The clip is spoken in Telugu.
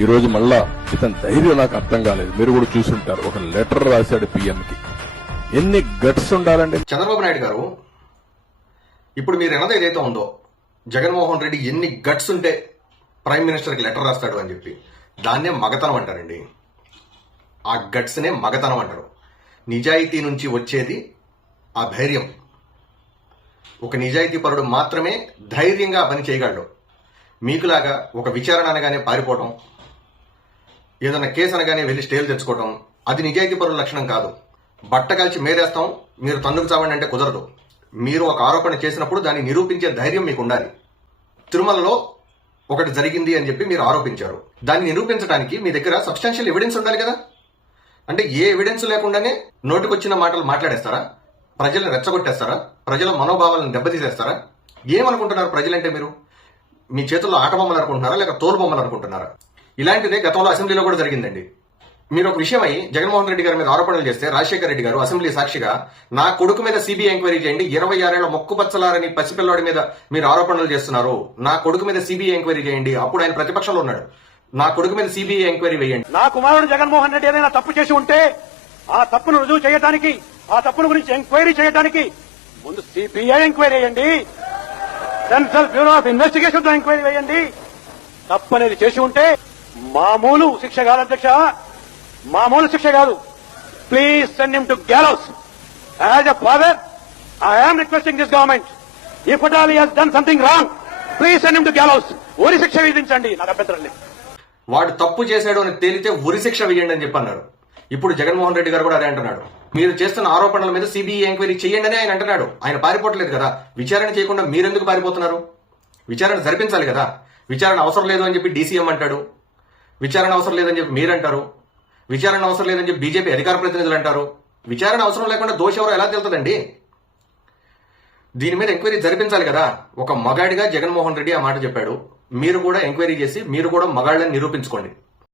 ఈ రోజు మళ్ళా ఇతని ధైర్యం నాకు అర్థం కాలేదు. మీరు కూడా చూసుంటారు, ఒక లెటర్ రాశాడు PM కి. ఎన్ని గట్స్ ఉండాలండి చంద్రబాబు నాయుడు గారు. ఇప్పుడు మీరు అన్నది ఏదైతే ఉందో, జగన్మోహన్ రెడ్డి ఎన్ని గట్స్ ఉంటే ప్రైమ్ మినిస్టర్కి లెటర్ రాస్తాడు అని చెప్పి, దాన్నే మగతనం అంటారండి. ఆ గట్స్నే మగతనం అంటారు. నిజాయితీ నుంచి వచ్చేది ఆ ధైర్యం. ఒక నిజాయితీ పరుడు మాత్రమే ధైర్యంగా పని చేయగలడు. మీకులాగా ఒక విచారణ అనగానే పారిపోవడం, ఏదైనా కేసు అనగానే వెళ్ళి స్టేలు తెచ్చుకోవడం, అది నిజాయితీ పరుల లక్షణం కాదు. బట్ట కలిసి మేరేస్తాం, మీరు తన్నుకు చావండి అంటే కుదరదు. మీరు ఒక ఆరోపణ చేసినప్పుడు దాన్ని నిరూపించే ధైర్యం మీకు ఉండాలి. తిరుమలలో ఒకటి జరిగింది అని చెప్పి మీరు ఆరోపించారు. దాన్ని నిరూపించడానికి మీ దగ్గర సబ్స్టాన్షియల్ ఎవిడెన్స్ ఉండాలి కదా. అంటే ఏ ఎవిడెన్స్ లేకుండానే నోటికొచ్చిన మాటలు మాట్లాడేస్తారా? ప్రజలను రెచ్చగొట్టేస్తారా? ప్రజల మనోభావాలను దెబ్బతీసేస్తారా? ఏమనుకుంటున్నారు ప్రజలంటే? మీరు మీ చేతుల్లో ఆట బొమ్మలు అనుకుంటున్నారా, లేక తోలు బొమ్మలు అనుకుంటున్నారా? ఇలాంటిదే గతంలో అసెంబ్లీలో కూడా జరిగిందండి. మీరు ఒక విషయమై జగన్మోహన్ రెడ్డి గారి మీద ఆరోపణలు చేస్తే రాజశేఖర రెడ్డి గారు అసెంబ్లీ సాక్షిగా నా కొడుకు మీద సిబిఐ ఎంక్వైరీ చేయండి, 26 ఏళ్ల మొక్కుపచ్చలారని పసిపిల్లవాడి మీద మీరు ఆరోపణలు చేస్తున్నారు, నా కొడుకు మీద సిబిఐ ఎంక్వైరీ చేయండి. అప్పుడు ఆయన ప్రతిపక్షంలో ఉన్నాడు. నా కొడుకు మీద సిబిఐ ఎంక్వైరీ వేయండి. నా కుమారుడు జగన్మోహన్ రెడ్డి ఏదైనా తప్పు చేసి ఉంటే ఆ తప్పును రుజువు చేయడానికి, ఆ తప్పును గురించి ఎంక్వైరీ చేయడానికి ముందు సిబిఐ ఎంక్వైరీ వేయండి, central bureau of investigation enquiry వేయండి. తప్పనేది చేసి ఉంటే మామూలు శిక్ష కాదు అధ్యక్ష, మామూలు శిక్ష కాదు. Please send him to gallows. As a father I'm requesting this government, if at all he has done something wrong, please send him to gallows. ఉరి శిక్ష విధించండి, నాకు అభ్యంతరం లేదు. వాడు తప్పు చేశాడు అని తేలితే ఉరి శిక్ష వేయండి అని చెప్పన్నారు. ఇప్పుడు జగన్మోహన్ రెడ్డి గారు కూడా అదే అంటున్నాడు. మీరు చేస్తున్న ఆరోపణల మీద సిబిఐ ఎంక్వైరీ చేయండి అని ఆయన అంటున్నాడు. ఆయన పారిపోవట్లేదు కదా. విచారణ చేయకుండా మీరెందుకు పారిపోతున్నారు? విచారణ జరిపించాలి కదా. విచారణ అవసరం లేదు అని చెప్పి DCM అంటాడు, విచారణ అవసరం లేదని చెప్పి మీరంటారు, విచారణ అవసరం లేదని చెప్పి బీజేపీ అధికార ప్రతినిధులు అంటారు. విచారణ అవసరం లేకుండా దోషి ఎవరో ఎలా తెలుతుందండి? దీని మీద ఎంక్వైరీ జరిపించాలి కదా. ఒక మగాడిగా జగన్మోహన్ రెడ్డి ఆ మాట చెప్పాడు. మీరు కూడా ఎంక్వైరీ చేసి మీరు కూడా మగాళ్ళని నిరూపించుకోండి.